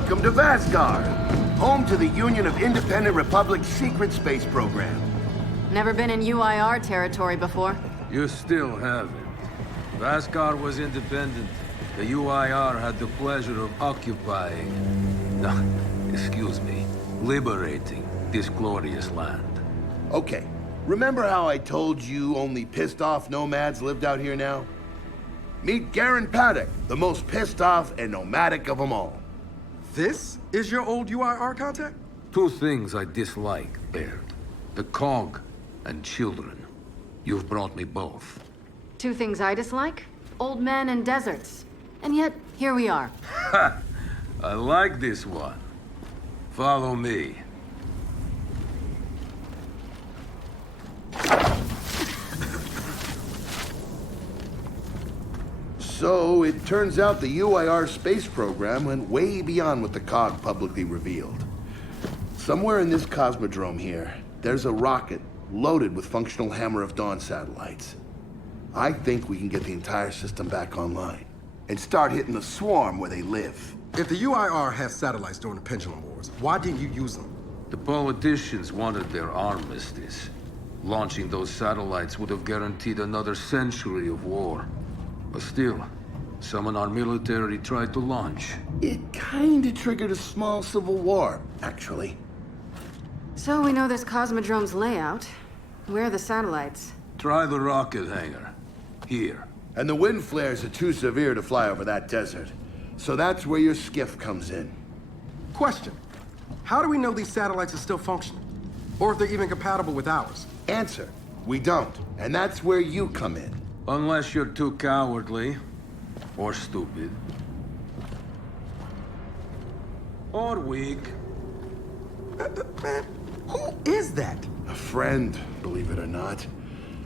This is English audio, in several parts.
Welcome to Vasgar, home to the Union of Independent Republic's secret space program. Never been in UIR territory before. You still haven't. Vasgar was independent. The UIR had the pleasure of occupying... No, excuse me. Liberating this glorious land. Okay, remember how I told you only pissed-off nomads lived out here now? Meet Garen Paddock, the most pissed-off and nomadic of them all. This is your old UIR contact? Two things I dislike, Baird. The Cog and children. You've brought me both. Two things I dislike? Old men and deserts. And yet, here we are. Ha! I like this one. Follow me. So, it turns out the UIR space program went way beyond what the COG publicly revealed. Somewhere in this cosmodrome here, there's a rocket loaded with functional Hammer of Dawn satellites. I think we can get the entire system back online and start hitting the swarm where they live. If the UIR has satellites during the Pendulum Wars, why didn't you use them? The politicians wanted their armistice. Launching those satellites would have guaranteed another century of war. But still, some in our military tried to launch. It kinda triggered a small civil war, actually. So we know this Cosmodrome's layout. Where are the satellites? Try the rocket hangar. Here. And the wind flares are too severe to fly over that desert. So that's where your skiff comes in. Question. How do we know these satellites are still functioning? Or if they're even compatible with ours? Answer. We don't. And that's where you come in. Unless you're too cowardly. Or stupid. Or weak. Man, who is that? A friend, believe it or not.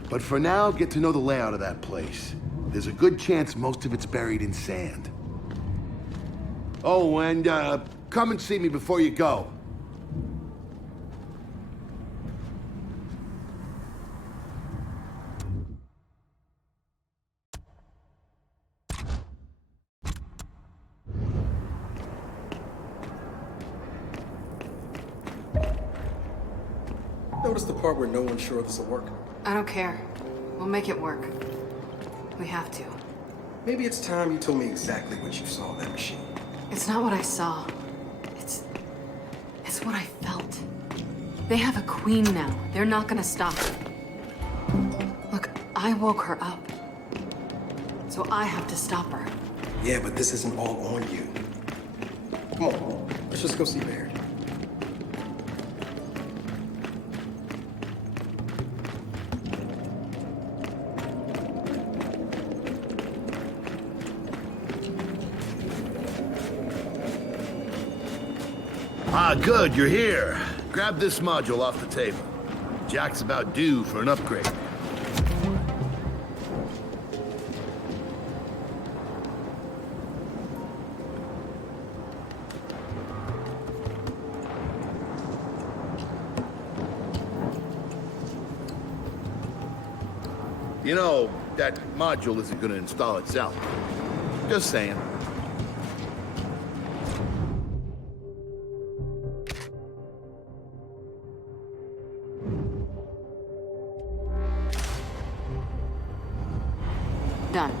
But for now, get to know the layout of that place. There's a good chance most of it's buried in sand. Oh, and come and see me before you go. Notice the part where no one's sure this will work. I don't care. We'll make it work. We have to. Maybe it's time you told me exactly what you saw in that machine. It's not what I saw. It's what I felt. They have a queen now. They're not gonna stop her. Look, I woke her up. So I have to stop her. Yeah, but this isn't all on you. Come on, let's just go see Baird. Ah, good, you're here. Grab this module off the table. Jack's about due for an upgrade. You know, that module isn't gonna install itself. Just saying. Done.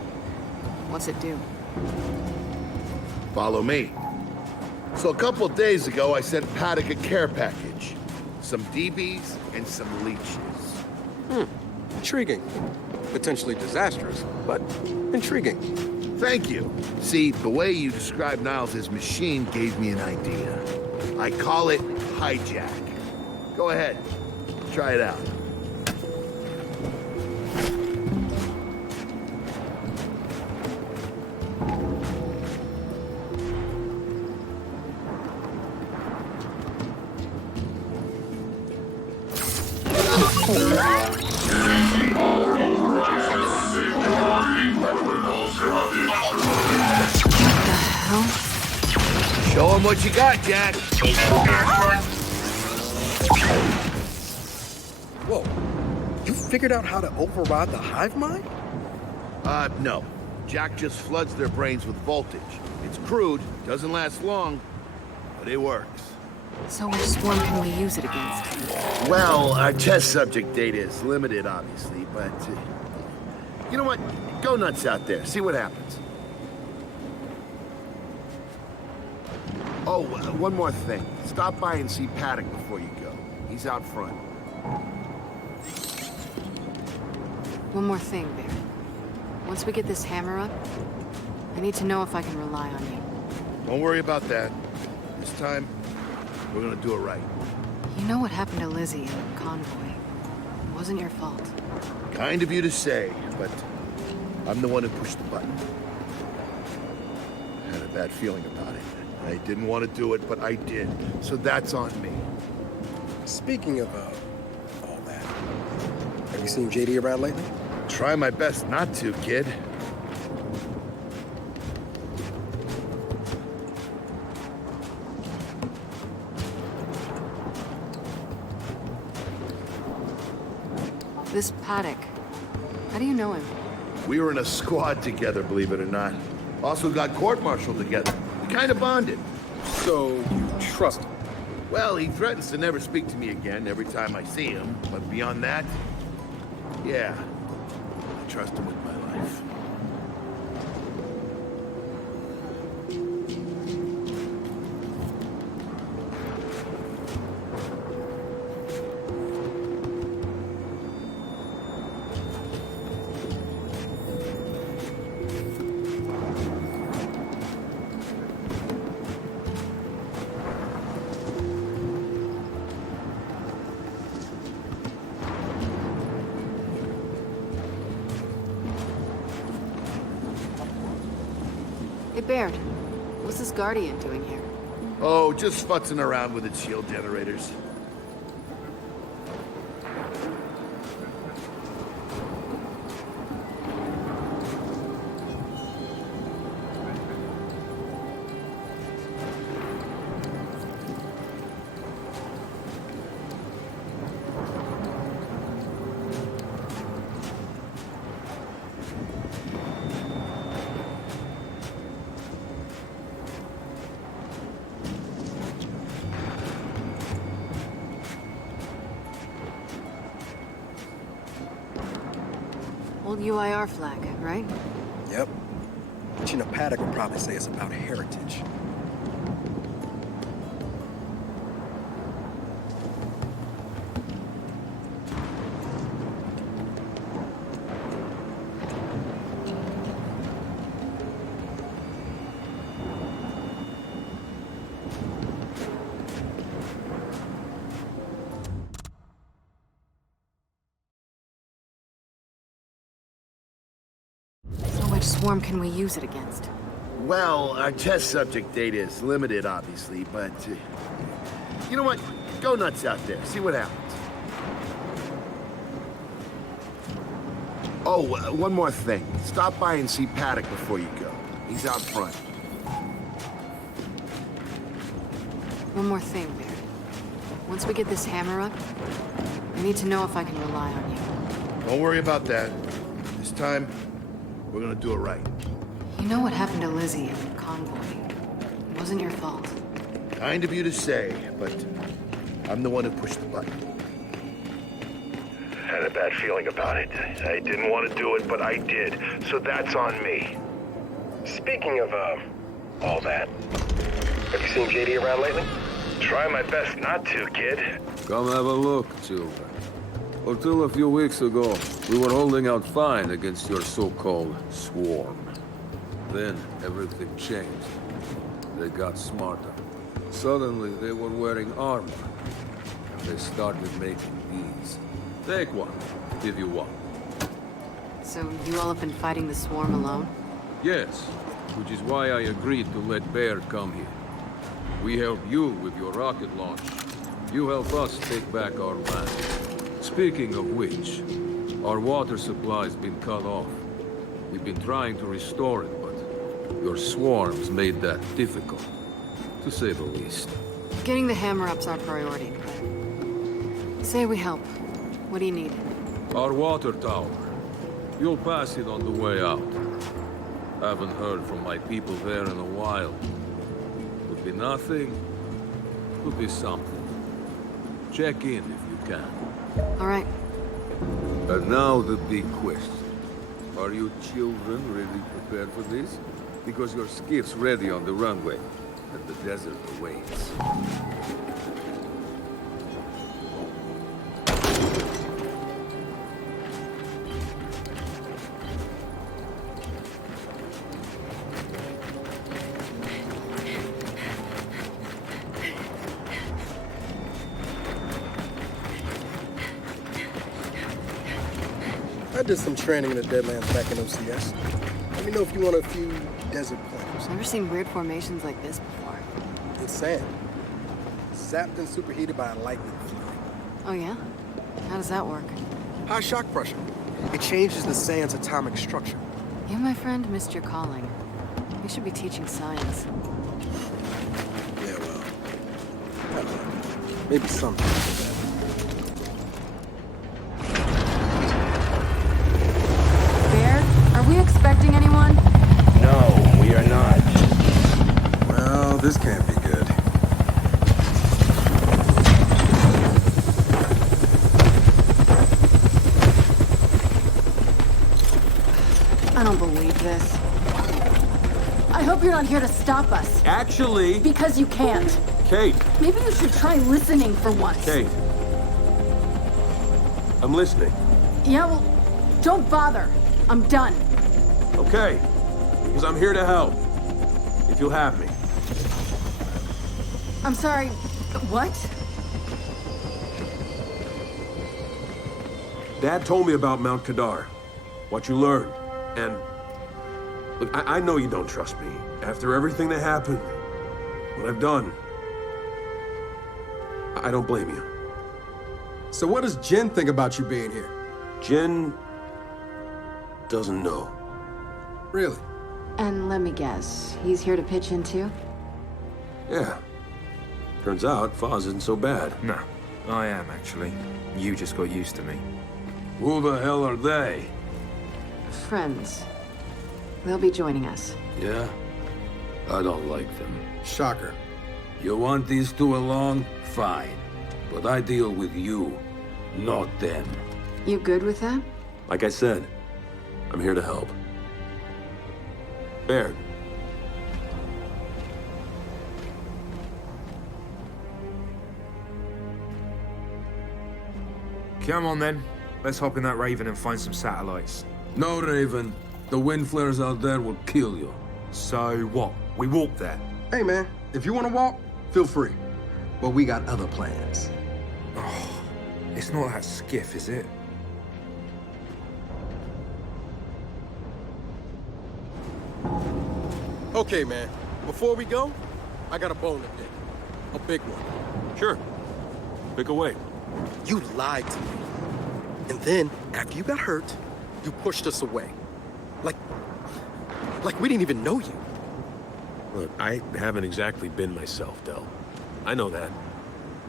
What's it do? Follow me. So a couple of days ago, I sent Paddock a care package. Some DBs and some leeches. Intriguing. Potentially disastrous, but intriguing. Thank you. See, the way you described Niles' machine gave me an idea. I call it hijack. Go ahead. Try it out. Show him what you got, Jack. Whoa. You figured out how to override the hive mind? No. Jack just floods their brains with voltage. It's crude, doesn't last long, but it works. So which swarm can we use it against? Well, our test subject data is limited, obviously, but... you know what? Go nuts out there. See what happens. Oh, one more thing. Stop by and see Paddock before you go. He's out front. One more thing, Bear. Once we get this hammer up, I need to know if I can rely on you. Don't worry about that. This time, we're gonna do it right. You know what happened to Lizzie in the convoy. It wasn't your fault. Kind of you to say, but I'm the one who pushed the button. Had a bad feeling about it. I didn't want to do it, but I did. So that's on me. Speaking of, all that, have you seen JD around lately? Try my best not to, kid. This Paddock, how do you know him? We were in a squad together, believe it or not. Also got court-martialed together. We kind of bonded. So, you trust him? Well, he threatens to never speak to me again every time I see him. But beyond that, yeah, I trust him with my life. Hey, Baird. What's this Guardian doing here? Oh, just futzing around with its shield generators. Old UIR flag, right? Yep. But you know, Paddock would probably say it's about heritage. Which swarm can we use it against? Well, our test subject data is limited, obviously, but... you know what? Go nuts out there. See what happens. Oh, one more thing. Stop by and see Paddock before you go. He's out front. One more thing, Baird. Once we get this hammer up, I need to know if I can rely on you. Don't worry about that. This time, we're gonna do it right. You know what happened to Lizzie in the convoy. It wasn't your fault. Kind of you to say, but I'm the one who pushed the button. Had a bad feeling about it. I didn't want to do it, but I did. So that's on me. Speaking of, all that, have you seen JD around lately? Try my best not to, kid. Come have a look, children. Until a few weeks ago, we were holding out fine against your so-called swarm. Then, everything changed. They got smarter. Suddenly, they were wearing armor. And they started making these. Take one, if you want. So you all have been fighting the swarm alone? Yes, which is why I agreed to let Baird come here. We help you with your rocket launch. You help us take back our land. Speaking of which, our water supply's been cut off. We've been trying to restore it, but your swarms made that difficult, to say the least. Getting the hammer up's our priority. Say we help. What do you need? Our water tower. You'll pass it on the way out. Haven't heard from my people there in a while. Would be nothing Could be something. Check in if you can. All right. And now the big question. Are you children really prepared for this? Because your skiff's ready on the runway, and the desert awaits. I did some training in the Deadlands back in OCS. Let me know if you want a few desert pointers. Never seen weird formations like this before. It's sand. Zapped and superheated by a lightning flurry. Oh, yeah? How does that work? High shock pressure. It changes the sand's atomic structure. You, my friend, missed your calling. You should be teaching science. Yeah, well, I don't know. Maybe something like that. Are we expecting anyone? No, we are not. Well, this can't be good. I don't believe this. I hope you're not here to stop us. Actually... Because you can't. Kate! Maybe you should try listening for once. Kate! I'm listening. Yeah, well, don't bother. I'm done. Okay. Because I'm here to help. If you'll have me. I'm sorry, what? Dad told me about Mount Kadar, what you learned, and... Look, I know you don't trust me. After everything that happened, what I've done, I don't blame you. So what does Jen think about you being here? Jen doesn't know. Really? And let me guess, he's here to pitch in too? Yeah. Turns out Foz isn't so bad. No, I am actually. You just got used to me. Who the hell are they? Friends. They'll be joining us. Yeah? I don't like them. Shocker. You want these two along? Fine. But I deal with you, not them. You good with that? Like I said, I'm here to help. Baird. Come on then. Let's hop in that Raven and find some satellites. No, Raven. The wind flares out there will kill you. So what? We walk there. Hey, man, if you want to walk, feel free. But we got other plans. It's not that skiff, is it? Okay, man. Before we go, I got a bone to pick. A big one. Sure. Pick away. You lied to me. And then, after you got hurt, you pushed us away. Like we didn't even know you. Look, I haven't exactly been myself, Del. I know that.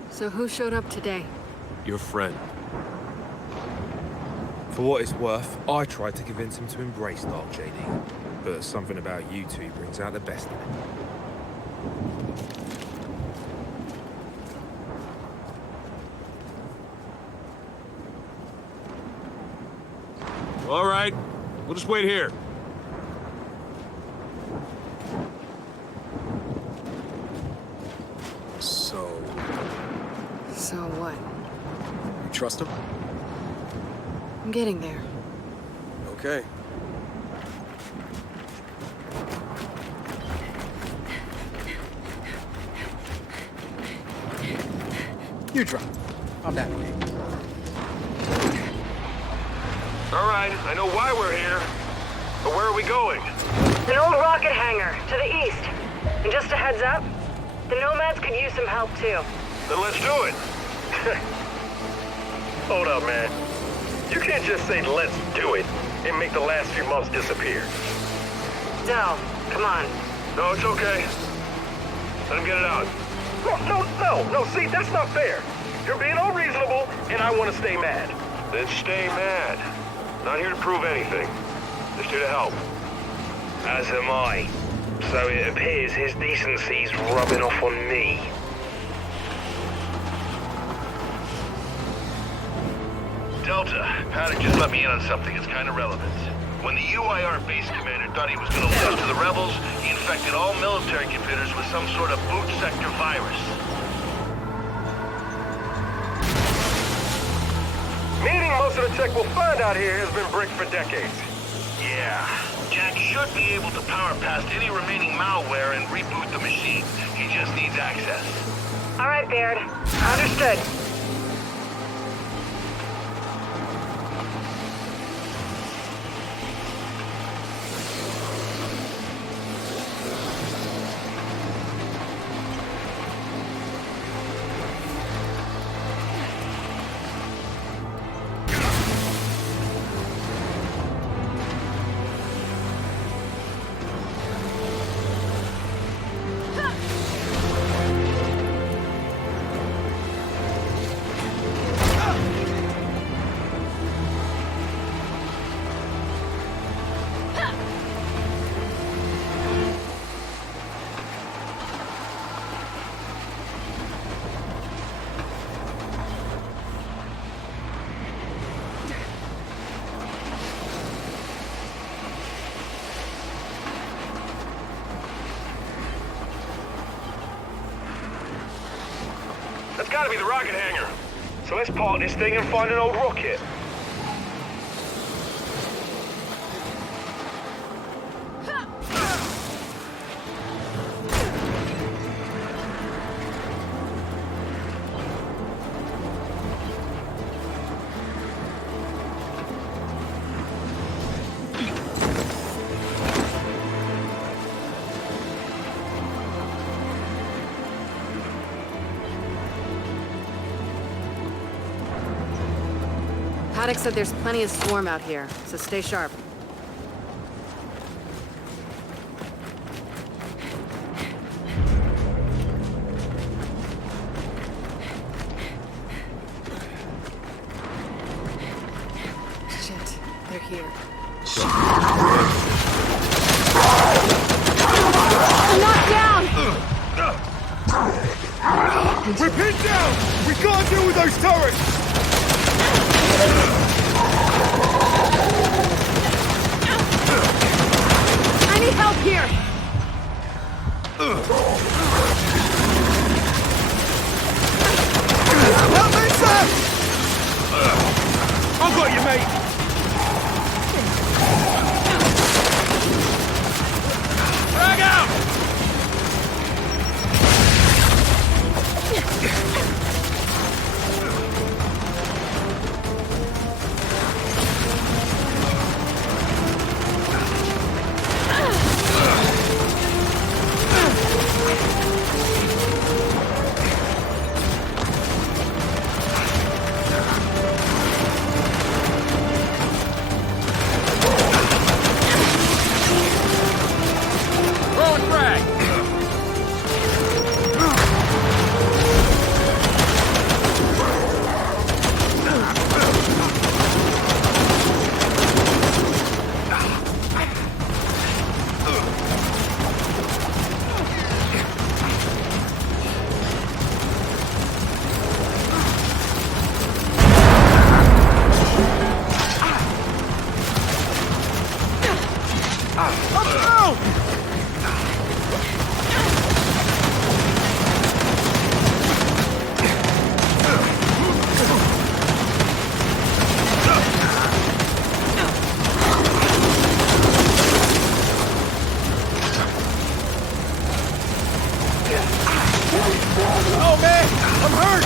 So who showed up today? Your friend. For what it's worth, I tried to convince him to embrace Dark JD. But something about you two brings out the best in him. All right. We'll just wait here. So what? You trust him? I'm getting there. Okay. You drive. I'll navigate. All right. I know why we're here. But where are we going? An old rocket hangar, to the east. And just a heads up, the Nomads could use some help too. Then let's do it. Hold up, man. You can't just say, let's do it, and make the last few months disappear. No, come on. No, it's okay. Let him get it out. No, see, that's not fair. You're being unreasonable, and I want to stay mad. Then stay mad. Not here to prove anything. Just here to help. As am I. So it appears his decency's rubbing off on me. Delta, Paddock just let me in on something that's kind of relevant. When the UIR base commander thought he was going to lose to the rebels, he infected all military computers with some sort of boot sector virus. Meaning most of the tech we'll find out here has been bricked for decades. Yeah. Jack should be able to power past any remaining malware and reboot the machine. He just needs access. All right, Baird. Understood. That's gotta be the rocket hangar. So let's park this thing and find an old rocket. Paddock said there's plenty of swarm out here, so stay sharp. Shit, they're here. I'm knocked down! We're pinned down! We can't deal with those turrets! I need help here! Help me, sir! I've got you, mate! Frag out! Oh man, I'm hurt!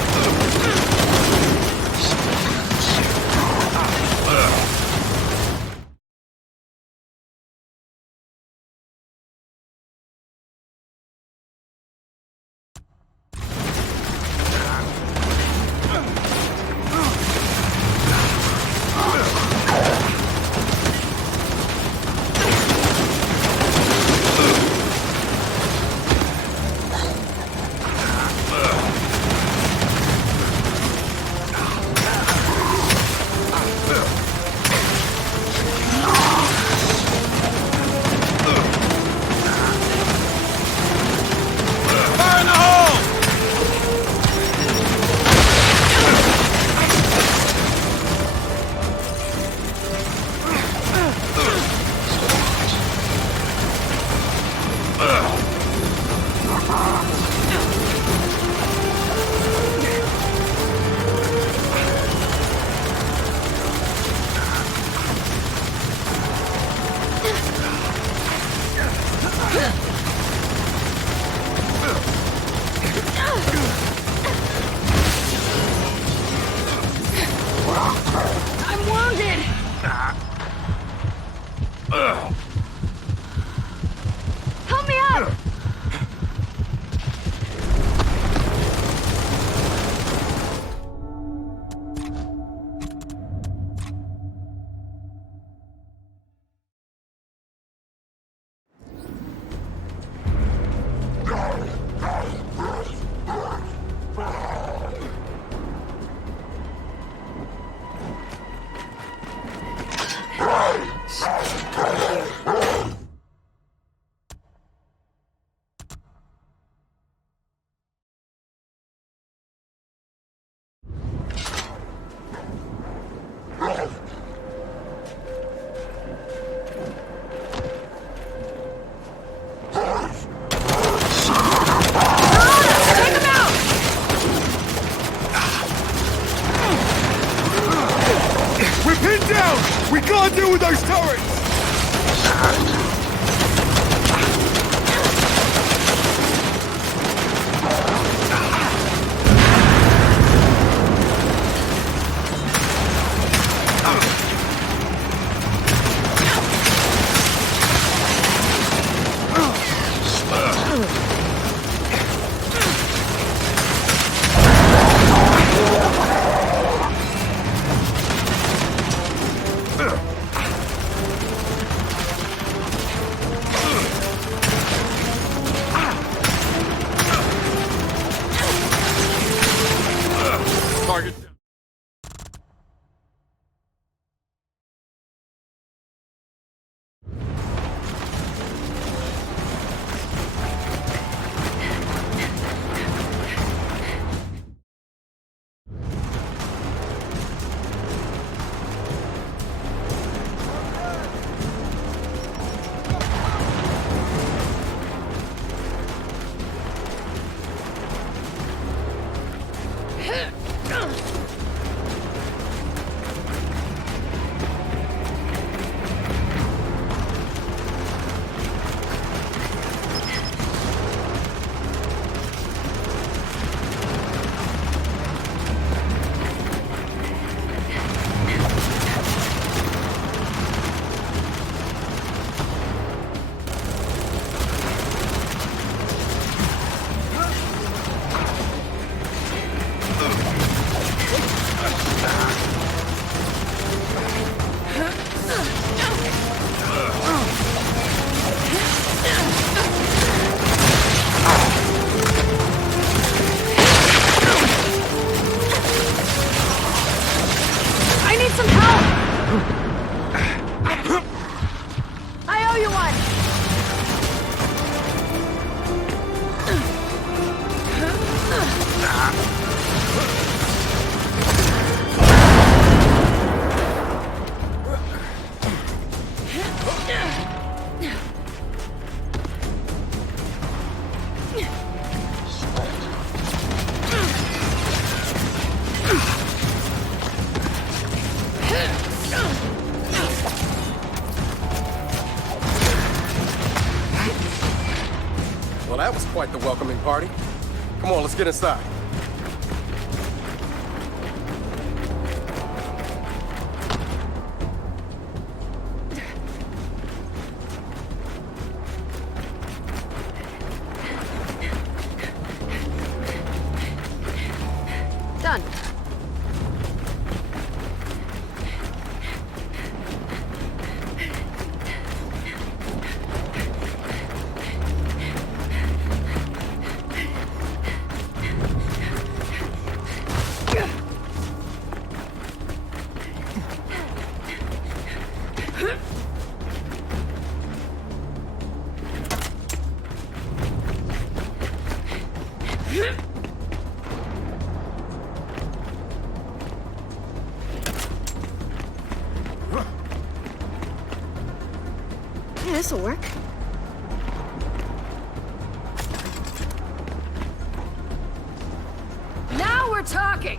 Deal with those turrets! Target. I need some help! I owe you one! Well, that was quite the welcoming party. Come on, let's get inside. Done. Yeah, this'll work. Now we're talking!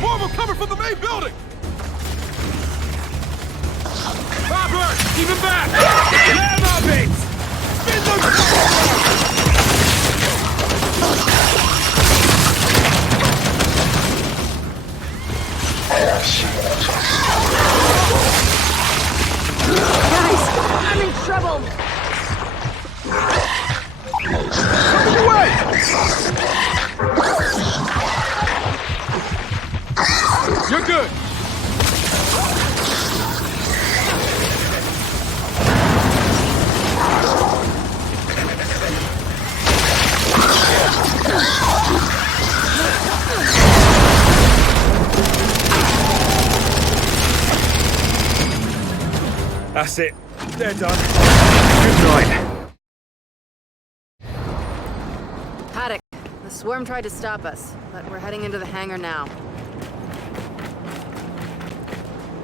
More of them coming from the main building! Robert! Keep him back! Let him up, Bates! Spin Guys, I'm in trouble. Coming away! You're good! That's it. They're done. Good night. Paddock, the swarm tried to stop us, but we're heading into the hangar now.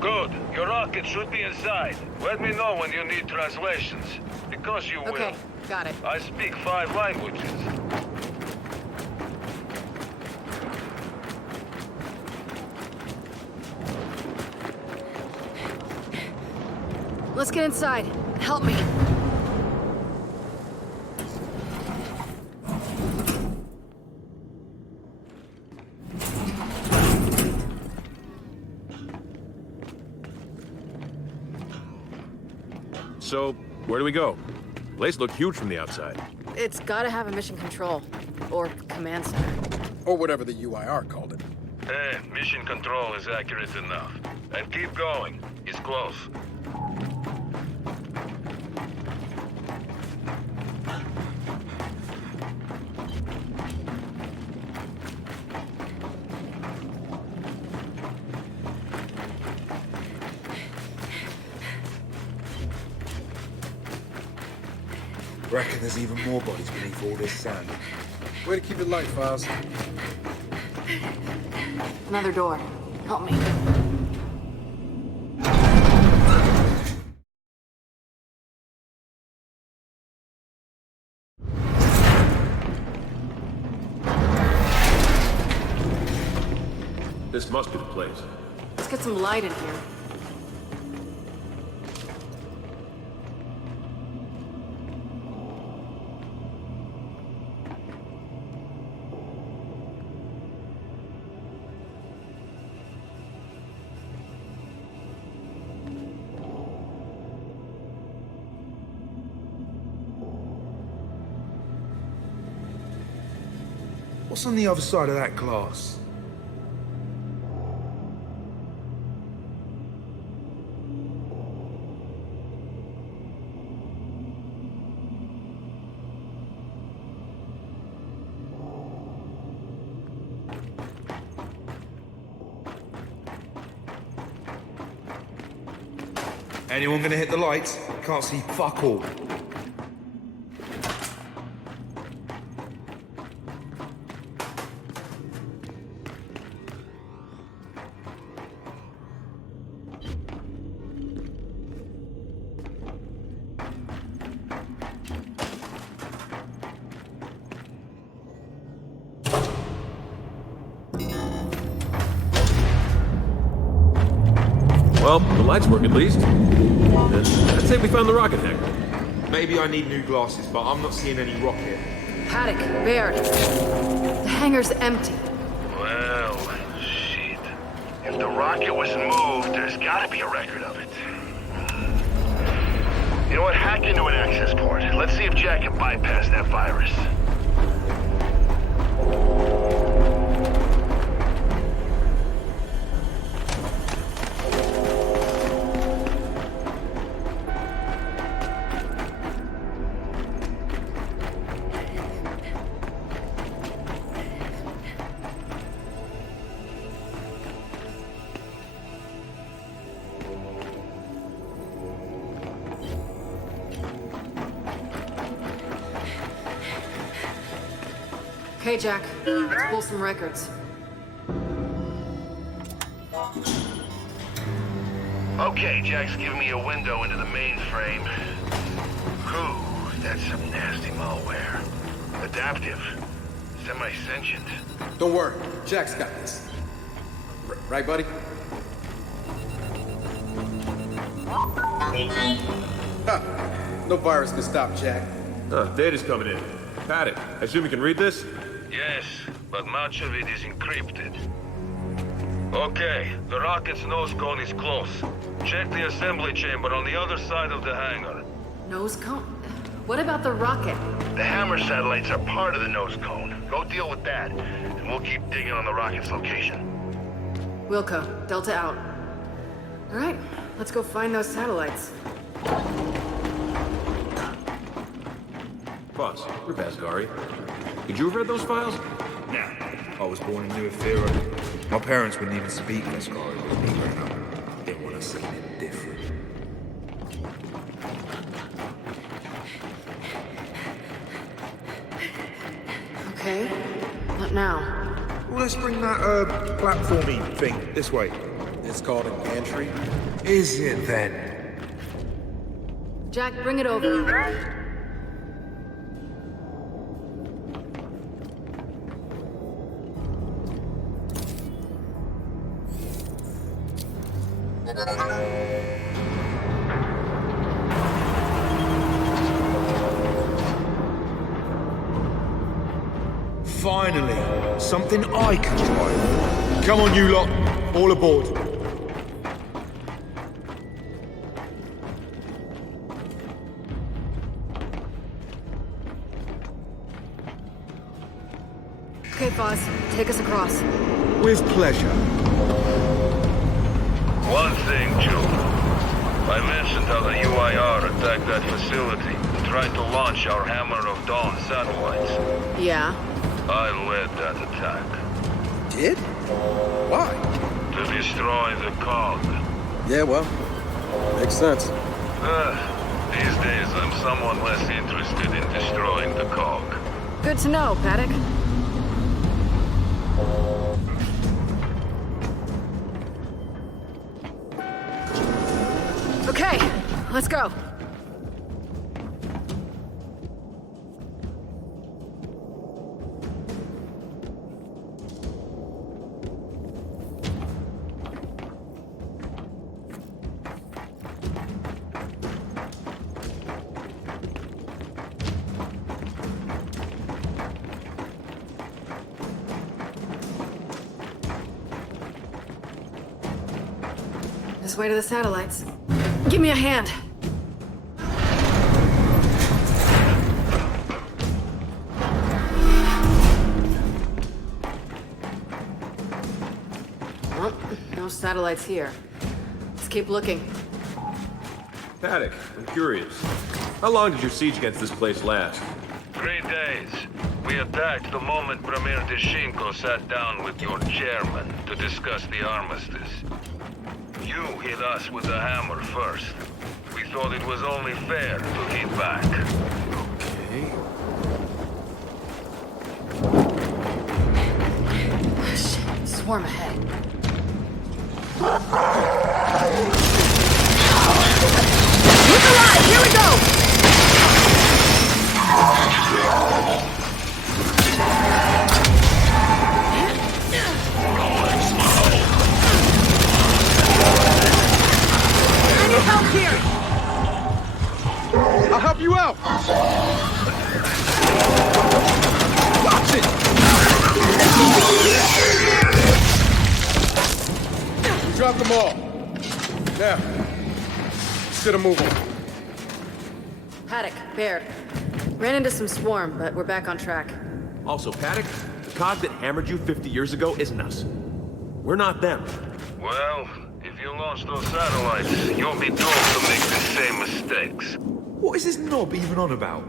Good. Your rocket should be inside. Let me know when you need translations. Because you will. Okay, got it. I speak 5 languages. Let's get inside. Help me. So, where do we go? Place looked huge from the outside. It's gotta have a mission control. Or command center. Or whatever the UIR called it. Mission control is accurate enough. And keep going. It's close. Reckon there's even more bodies beneath all this sand. Way to keep it light, Files. Another door. Help me. This must be the place. Let's get some light in here. What's on the other side of that glass? Anyone gonna hit the lights? Can't see fuck all. Well, the lights work at least. I'd say we found the rocket hangar. Maybe I need new glasses, but I'm not seeing any rocket. Paddock, Baird. The hangar's empty. Well, shit. If the rocket was moved, there's gotta be a record of it. You know what? Hack into an access port. Let's see if Jack can bypass that virus. Okay, Jack. Let's pull some records. Okay, Jack's giving me a window into the mainframe. Whew, that's some nasty malware. Adaptive. Semi-sentient. Don't worry, Jack's got this. Right, buddy? Ha! No virus can stop Jack. Data's coming in. Paddock, I assume you can read this? Yes, but much of it is encrypted. Okay, the rocket's nose cone is close. Check the assembly chamber on the other side of the hangar. Nose cone? What about the rocket? The Hammer satellites are part of the nose cone. Go deal with that, and we'll keep digging on the rocket's location. Wilco, Delta out. All right, let's go find those satellites. Boss, you're Vasgari. Could you have read those files? Nah, I was born in New Ethera. My parents wouldn't even speak Vasgari with me growing up. They want to see it different. Okay, what now? Well, let's bring that, platformy thing this way. It's called a gantry. Is it then? Jack, bring it over. Finally, something I can try. Come on, you lot. All aboard. Okay, Foz, take us across. With pleasure. One thing, Joe. I mentioned how the UIR attacked that facility and tried to launch our Hammer of Dawn satellites. Yeah? I led that attack. Did? Why? To destroy the cog. Yeah, well, makes sense. These days I'm somewhat less interested in destroying the cog. Good to know, Paddock. Okay, let's go. This way to the satellites. Give me a hand. Well, no satellites here. Let's keep looking. Paddock, I'm curious. How long did your siege against this place last? 3 days. We attacked the moment Premier Deshinko sat down with your chairman to discuss the armistice. You hit us with the hammer first. We thought it was only fair to hit back. Okay. Shit, swarm ahead. Look alive! Here we go! I need help here! I'll help you out! Watch it! We dropped them all. Now, consider moving. Paddock, Baird. Ran into some swarm, but we're back on track. Also, Paddock, the cog that hammered you 50 years ago isn't us. We're not them. Well, if you launch those satellites, you'll be doomed to make the same mistakes. What is this knob even on about?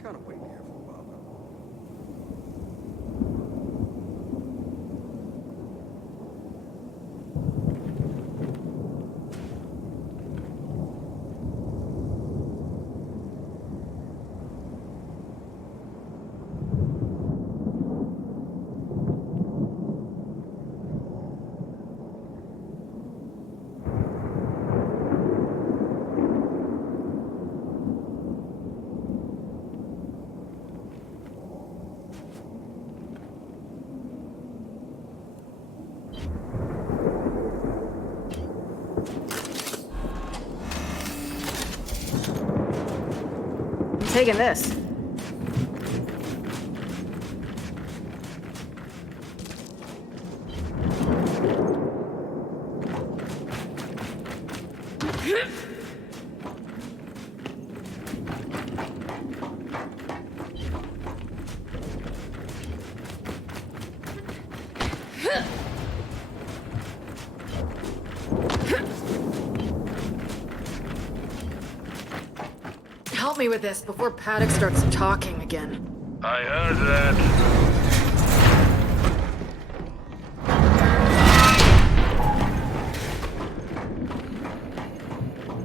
Kind of waiting here for a while now. Taking this. Help me with this before Paddock starts talking again. I heard that.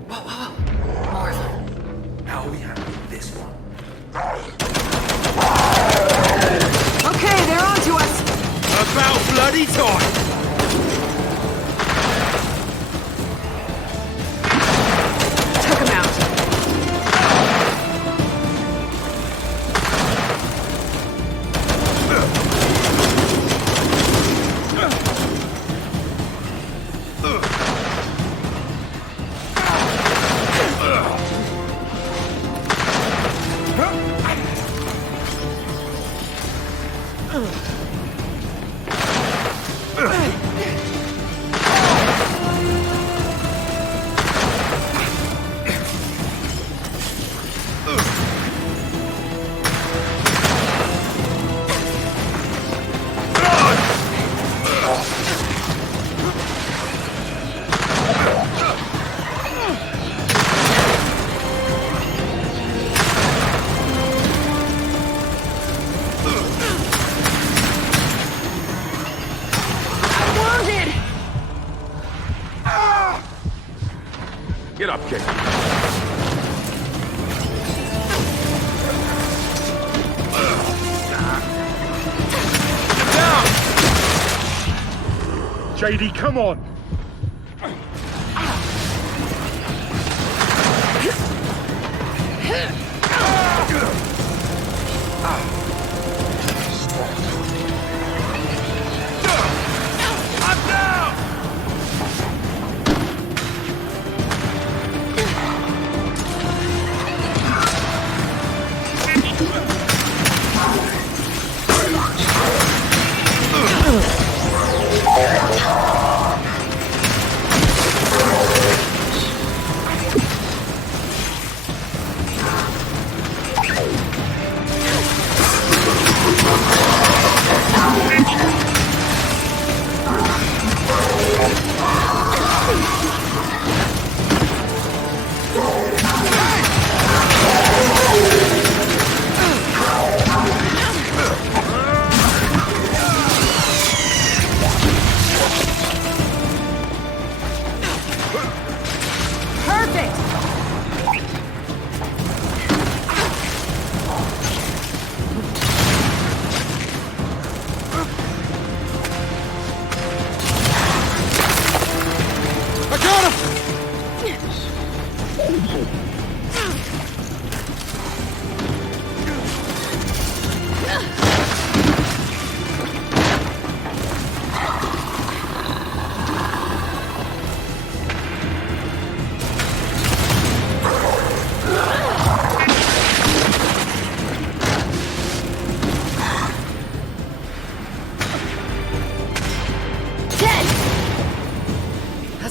More of them. How we handle this one? Okay, they're on to us. About bloody time! Took him out. Get up, kid. JD, come on!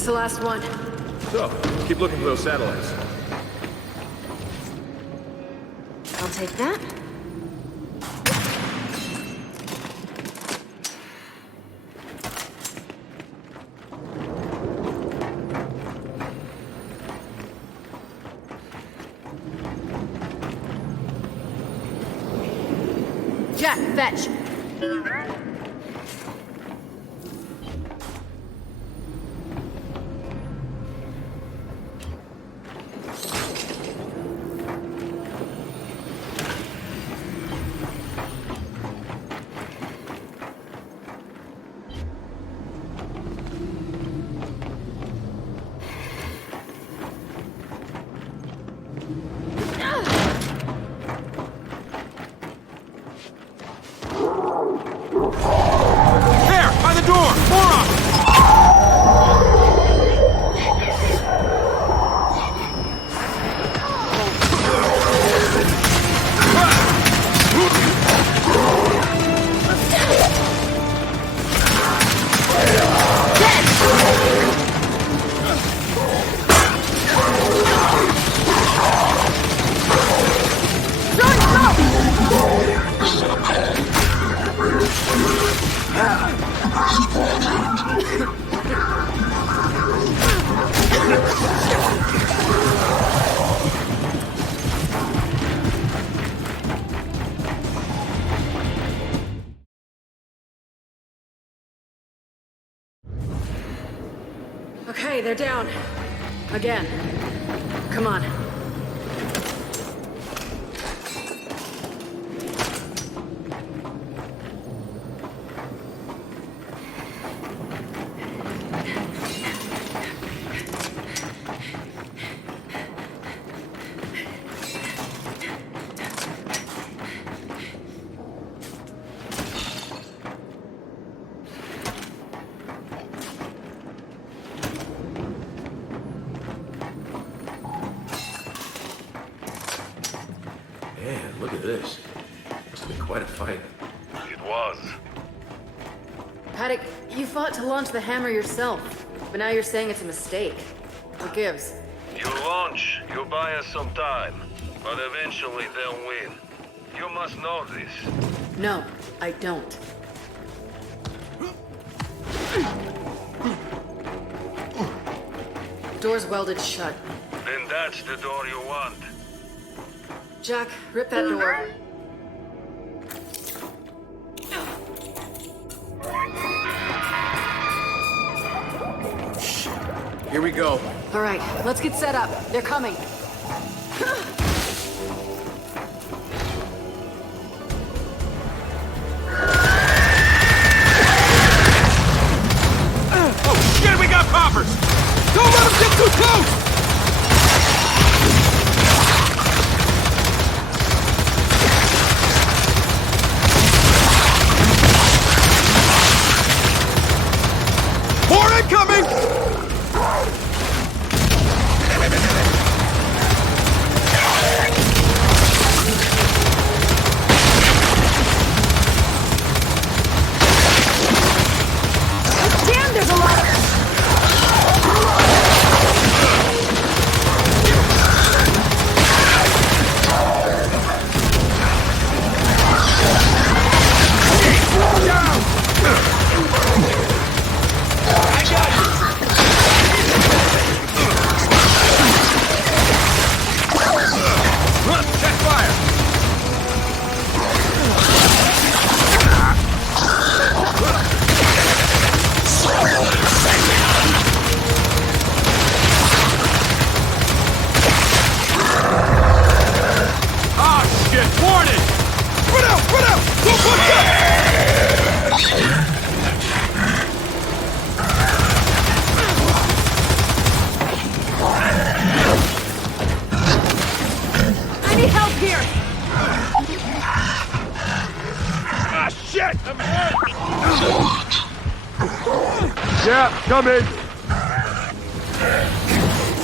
That's the last one. So, keep looking for those satellites. I'll take that. Jack, fetch! Okay, they're down. Again. Come on. Man, look at this. Must have been quite a fight. It was. Paddock, you fought to launch the hammer yourself, but now you're saying it's a mistake. What gives? You launch, you buy us some time, but eventually they'll win. You must know this. No, I don't. Door's welded shut. Then that's the door you want. Jack, rip that door. Here we go. All right, let's get set up. They're coming. that! I'm hurt! Yeah, coming!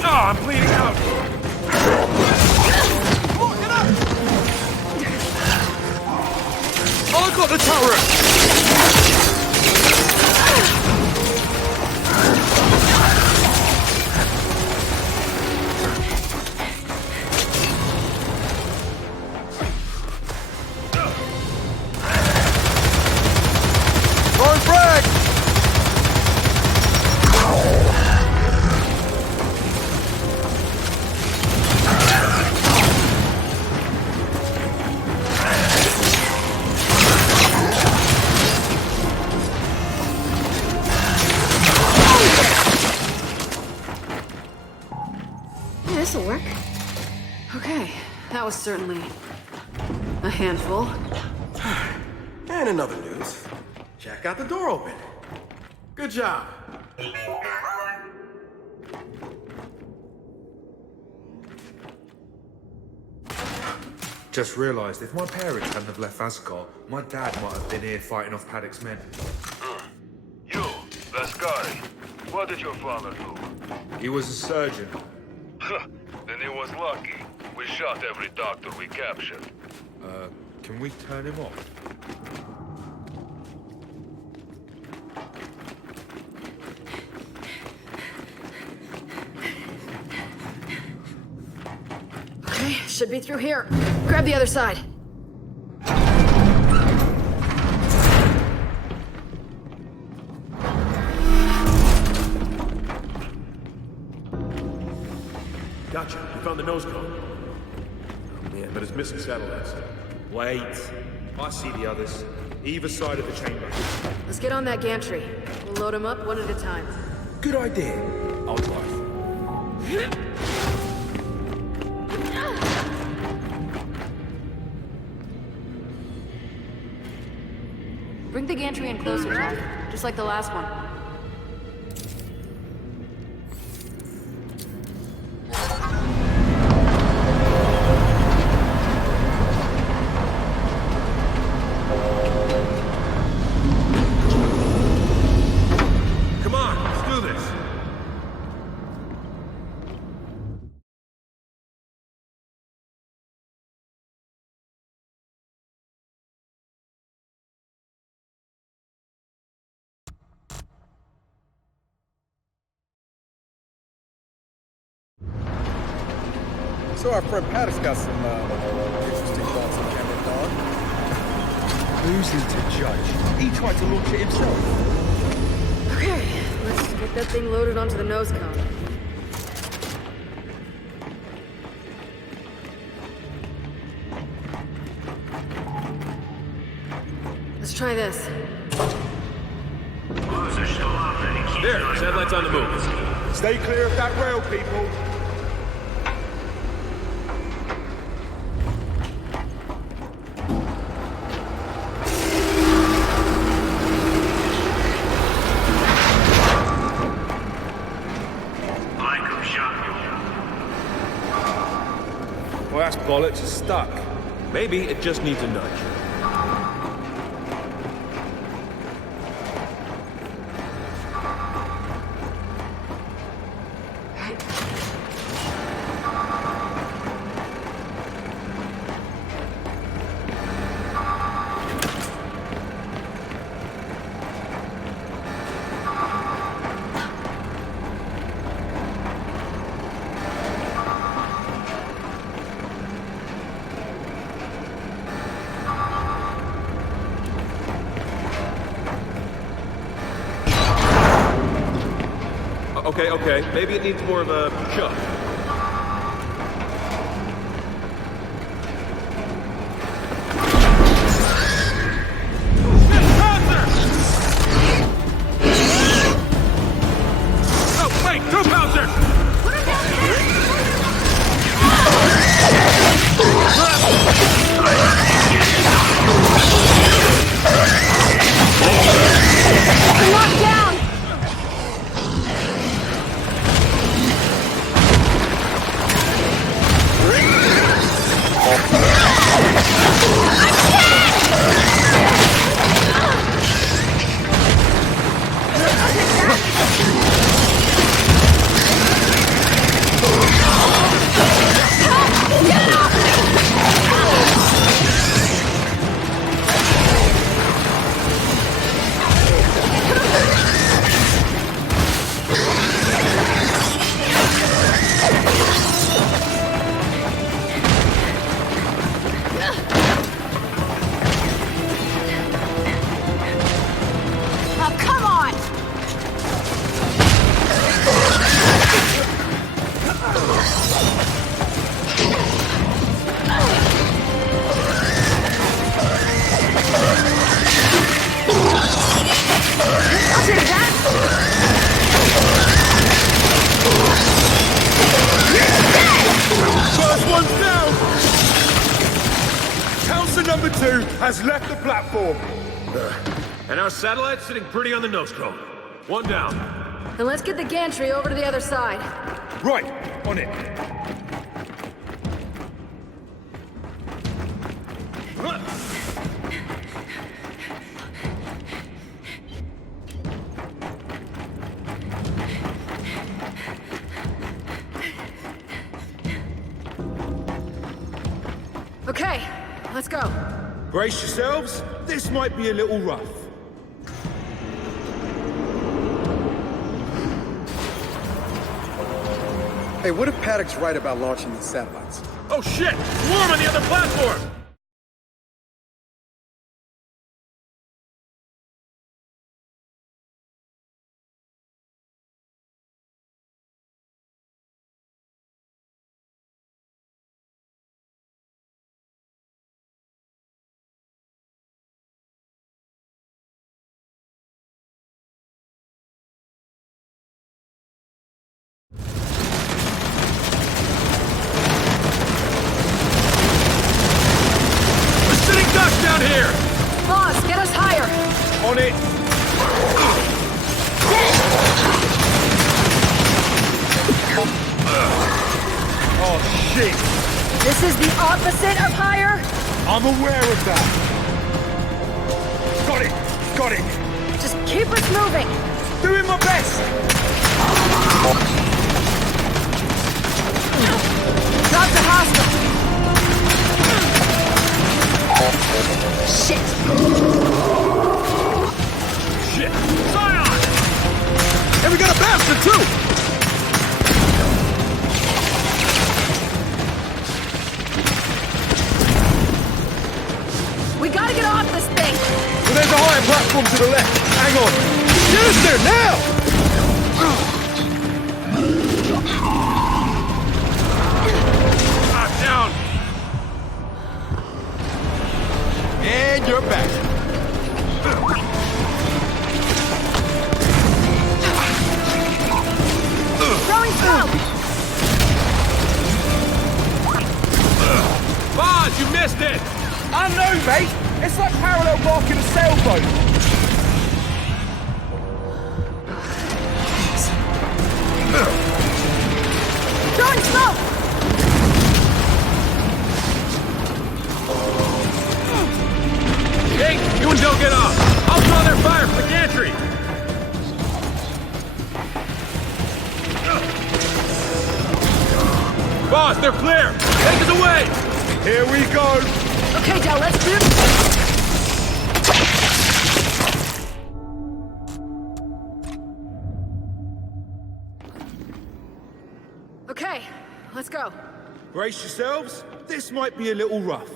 Oh, I'm bleeding out! Come on, get up! Oh, I got the turret! Throwing frag! Yeah, this'll work. Okay, that was certainly a handful. And another news. Jack got the door open. Good job. Just realized if my parents hadn't have left Asgard, my dad might have been here fighting off Paddock's men. You, Vascari. What did your father do? He was a surgeon. Then he was lucky. We shot every doctor we captured. Can we turn him off? Okay, should be through here. Grab the other side. Gotcha. We found the nose cone. Oh, man, but it's missing satellites. Wait. I see the others. Either side of the chamber. Let's get on that gantry. We'll load them up one at a time. Good idea. I'll drive. Bring the gantry in closer, Jack. Just like the last one. Come on, let's do this. So our friend Paddock's got some interesting thoughts on Cameron Dawn. Who's he to judge? He tried to launch it himself. Okay, let's get that thing loaded onto the nose cone. Let's try this. There, satellites on the move. Stay clear of that rail, people. Well, that's bollocks. It's stuck. Maybe it just needs a nudge. Okay. Maybe it needs more of a shove. Oh, wait! Two pouncers! Lock down! platform. And our satellite's sitting pretty on the nose cone. One down. Then let's get the gantry over to the other side. Right, on it. Okay, let's go. Brace yourselves. This might be a little rough. Hey, what if Paddock's right about launching these satellites? Oh shit! Swarm on the other platform! Down here! Boss, get us higher! On it. Oh, shit. This is the opposite of higher? I'm aware of that. Got it. Got it. Just keep us moving! Doing my best. Drop the hostile! Shit! Shit! Zion! And we got a bastard too! We gotta get off this thing! Well, there's a higher platform to the left. Hang on. Get us there now! Down! And you're back. Throwing smoke! Boz, you missed it! I know, mate. It's like parallel parking a sailboat. Throwing smoke! Hey, you and Joe get off. I'll draw their fire from the gantry. Boss, they're clear. Take us away. Here we go. Okay, Del, let's do... Okay, let's go. Brace yourselves. This might be a little rough.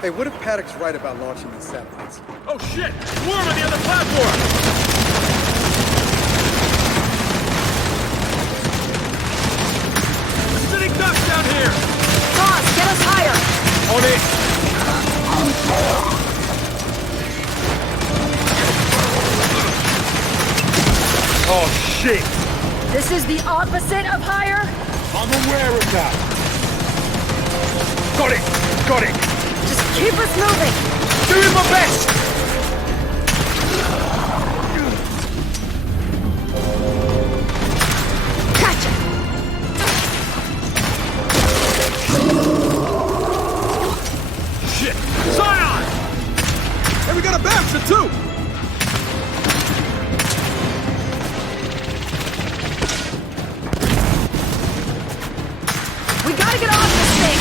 Hey, what if Paddock's right about launching these satellites? Oh shit! Swarm on the other platform! We're sitting ducks down here! Boss, get us higher! On it. Oh shit! This is the opposite of higher? I'm aware of that. Got it! Got it! Just keep us moving! Doing my best! Gotcha! Shit! Zion! And we got a bastard too! We gotta get off this thing!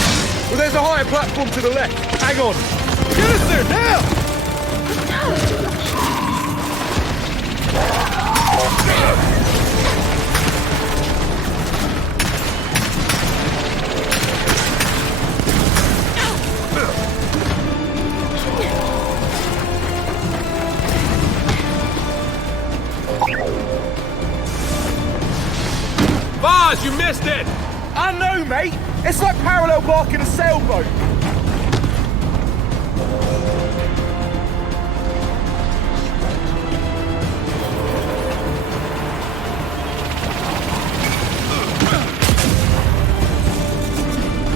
Well, there's a higher platform to the left. Hang on. Get us there now! Boz, you missed it! I know, mate. It's like parallel parking a sailboat.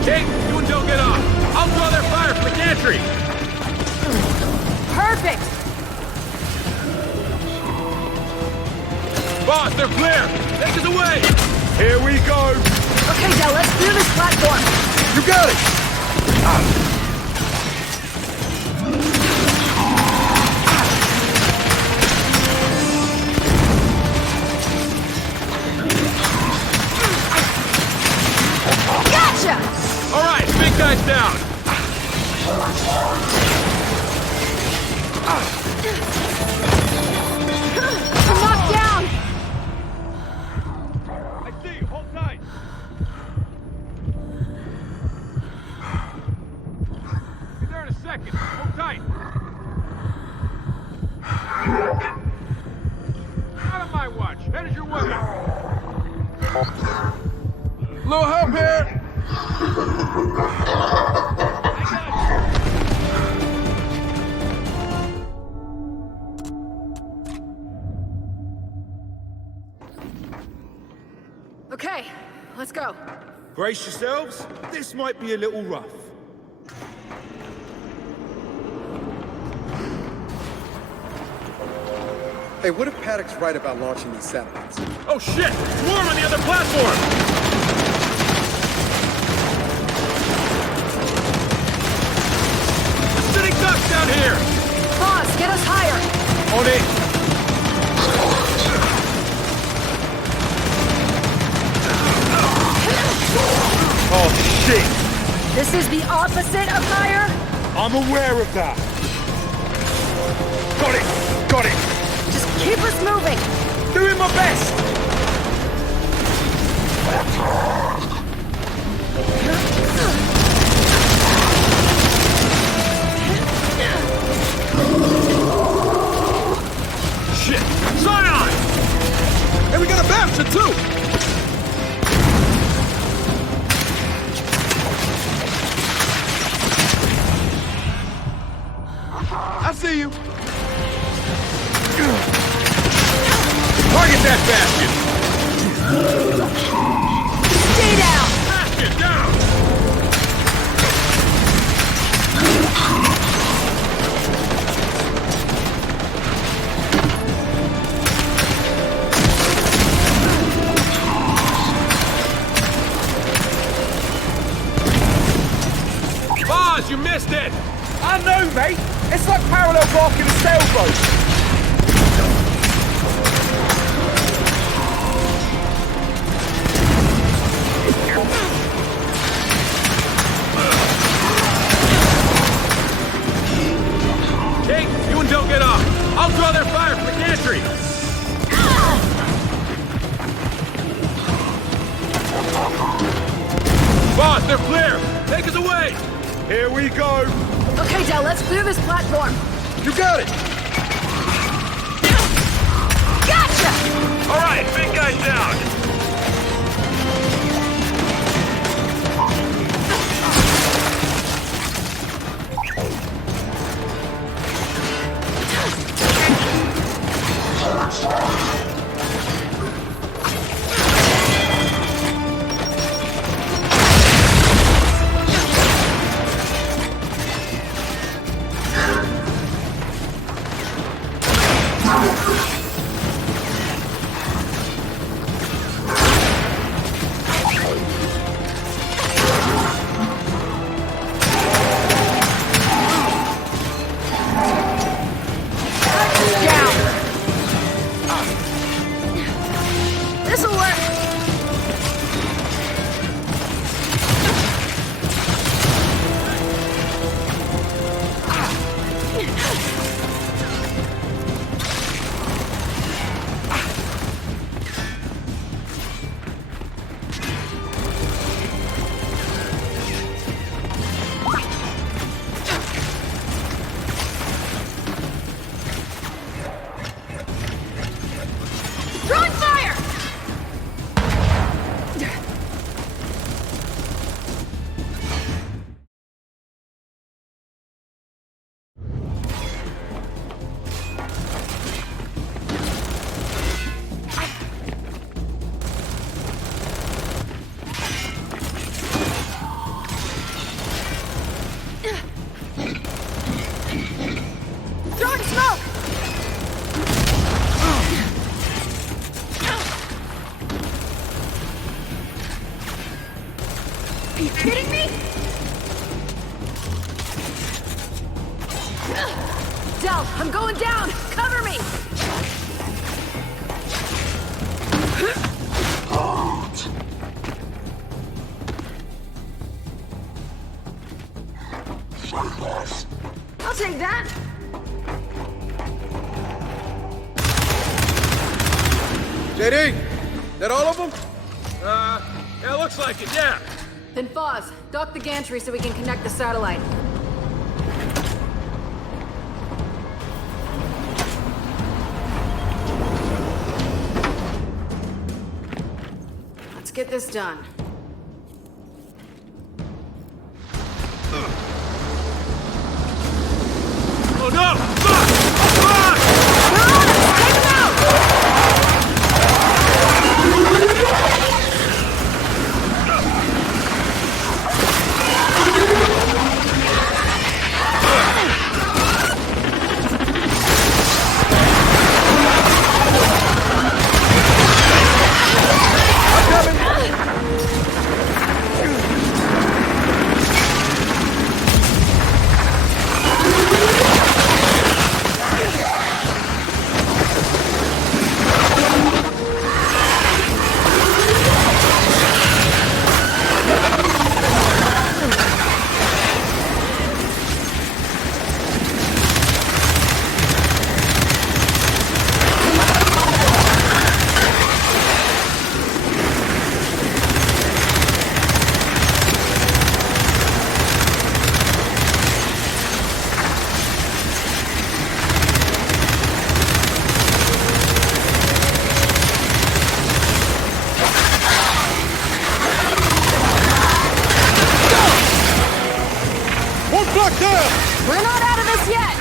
Kate, you and Joe get off. I'll draw their fire from the gantry. Perfect! Boss, they're clear. Take us away. Here we go. Okay, Del, let's clear this platform. You got it! Gotcha! All right, big guy's down. I'm knocked down! I see you. Hold tight. Be there in a second. Hold tight. Out of my watch. Headed your way. Little help here. Okay, let's go. Brace yourselves. This might be a little rough. Hey, what if Paddock's right about launching these satellites? Oh shit! Swarm on the other platform! Sitting ducks down here! Boss, get us higher! On it! Oh, shit! This is the opposite of higher? I'm aware of that. Got it! Got it! Just keep us moving! Doing my best! Shit! Scion! Hey, we got a bastard too! I see you! Target that bastion! Stay down! Bastion down! Boz, you missed it! I know, mate! It's like parallel parking a sailboat! Kate, you and Joe get off. I'll draw their fire from the gantry. Boss, they're clear. Take us away. Here we go! Okay, Del, let's clear this platform. You got it! Gotcha! All right, big guy's down. kidding me? Del, I'm going down! Cover me! I'll take that! JD, that all of them? Yeah, looks like it, yeah. Then Foz, dock the gantry so we can connect the satellite. Let's get this done. Oh no! Fuck! Fuck! Take him out! We're not out of this yet!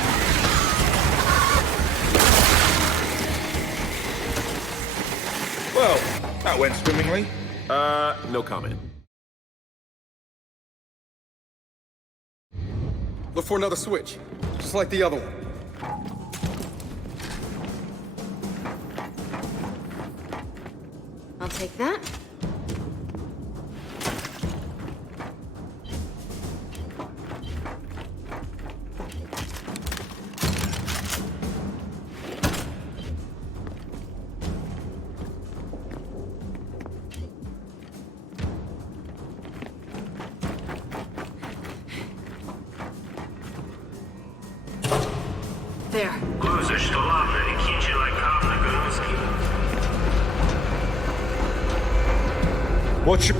Well, that went swimmingly. No comment. Look for another switch, just like the other one. I'll take that. There. Watch your...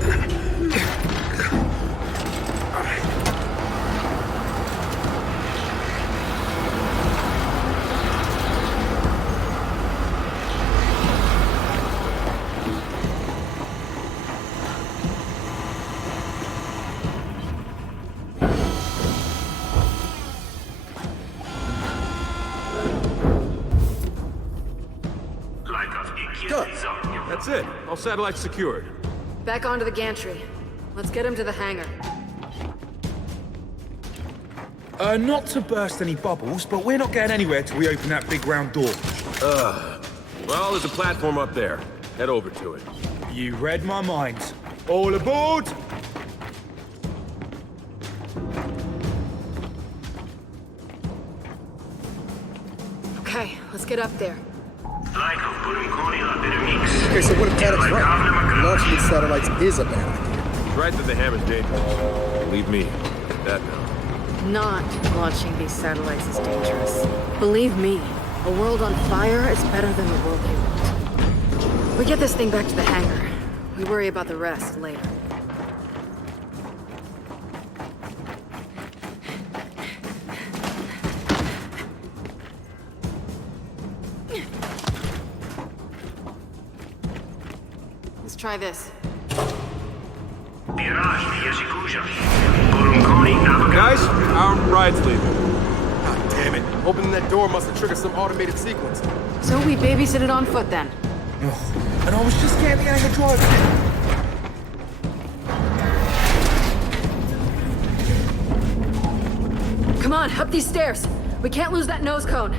That's it. All satellites secured. Back onto the gantry. Let's get him to the hangar. Not to burst any bubbles, but we're not getting anywhere till we open that big round door. Well, there's a platform up there. Head over to it. You read my mind. All aboard! Okay, let's get up there. Okay, so what if Paddock's right? Launching these satellites is a bad idea. He's right that the hammer's dangerous. Believe me, that now. Not launching these satellites is dangerous. Believe me, a world on fire is better than the world you want. We get this thing back to the hangar. We worry about the rest later. Let's try this. Guys, our ride's leaving. God damn it. Opening that door must have triggered some automated sequence. So we babysit it on foot then. And I was just getting the hang of driving it. Come on, up these stairs. We can't lose that nose cone.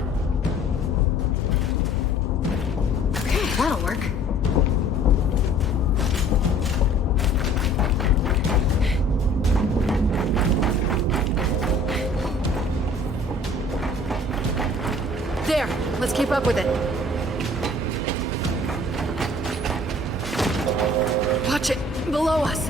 Okay, that'll work. Let's keep up with it. Watch it! Below us!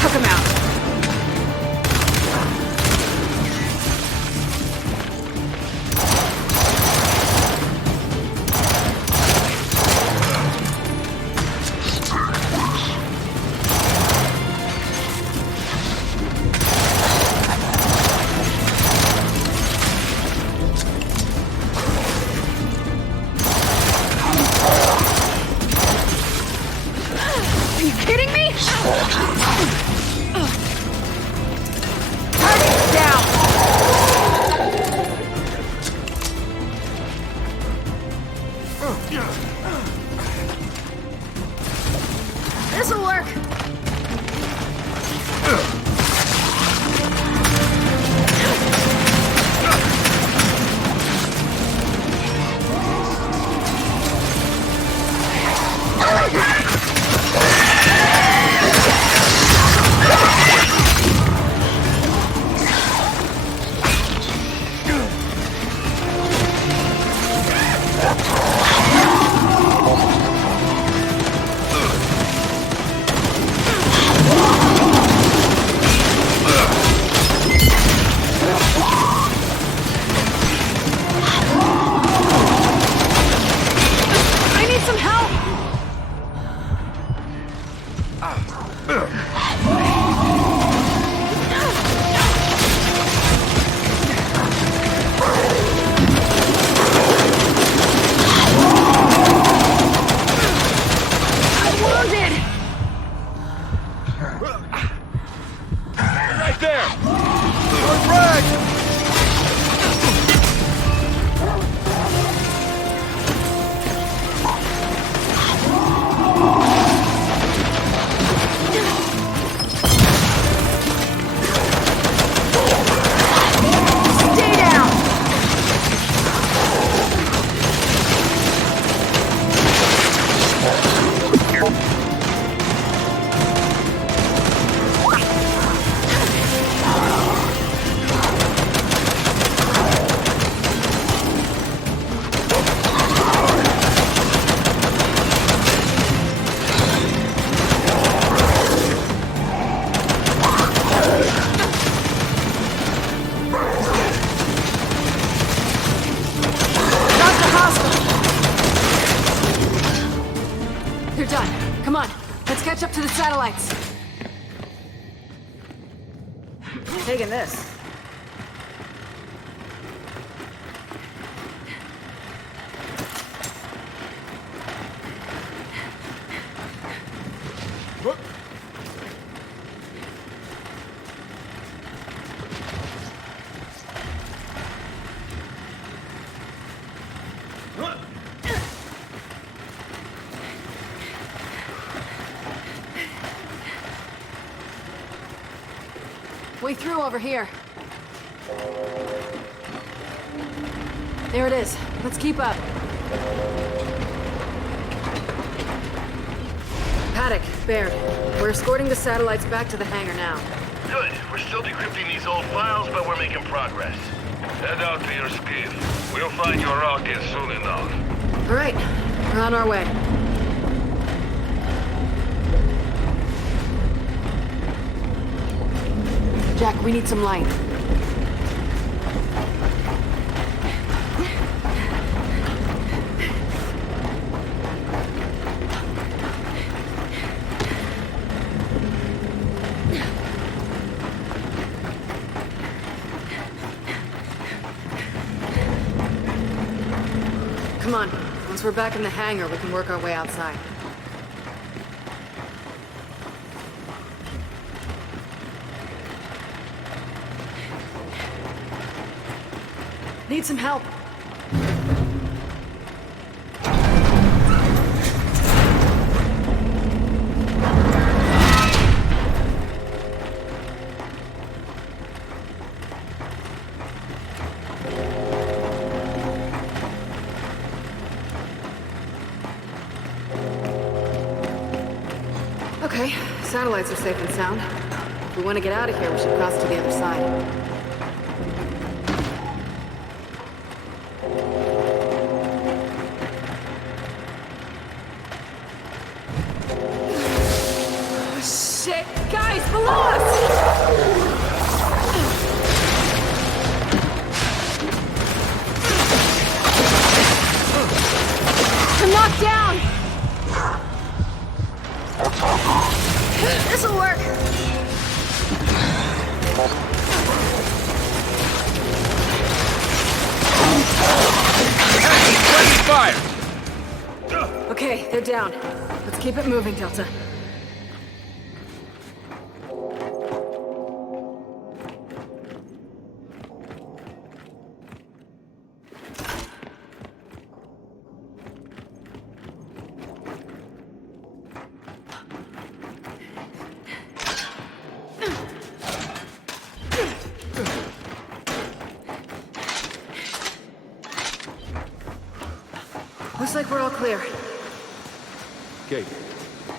Took him out. Are you kidding me? Target down. This'll work. I need some help. I'm wounded. Right there! Stay down. Got the hostile. You're done. Come on. Let's catch up to the satellites. Taking this. Way through over here. There it is. Let's keep up. Paddock, Baird, we're escorting the satellites back to the hangar now. Good. We're still decrypting these old files, but we're making progress. Head out to your skiff. We'll find your rocket soon enough. All right, we're on our way. Jack, we need some light. Come on. Once we're back in the hangar, we can work our way outside. Need some help. Okay, satellites are safe and sound. If we want to get out of here, we should cross to the other side. Shit! Guys, below us! I'm knocked down! This'll work! Fire! Okay, they're down. Let's keep it moving, Delta. Looks like we're all clear. Okay,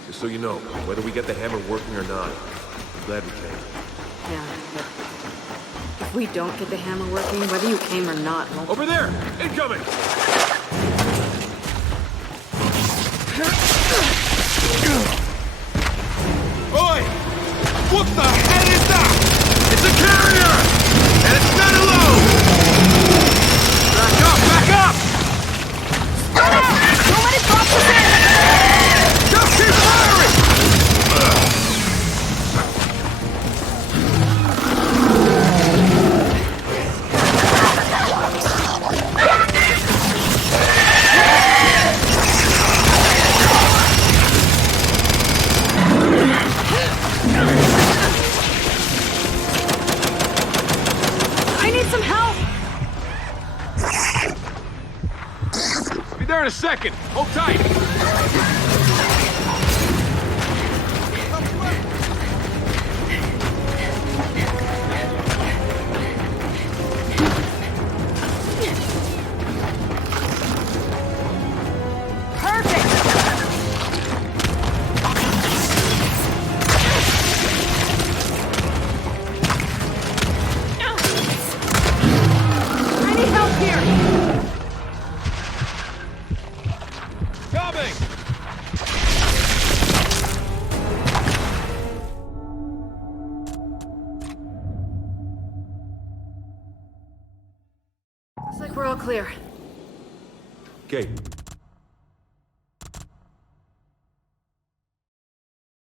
just so you know, whether we get the hammer working or not, I'm glad we came. Yeah, but if we don't get the hammer working, whether you came or not, won't... Over there! Incoming! Oi! What the hell is that? It's a carrier! And it's not alone! Back up! Back up! Don't let it drop us in! Just keep firing! I need some help! Be there in a second! Hold tight! Perfect! I need help here! Coming! Looks like we're all clear. Okay,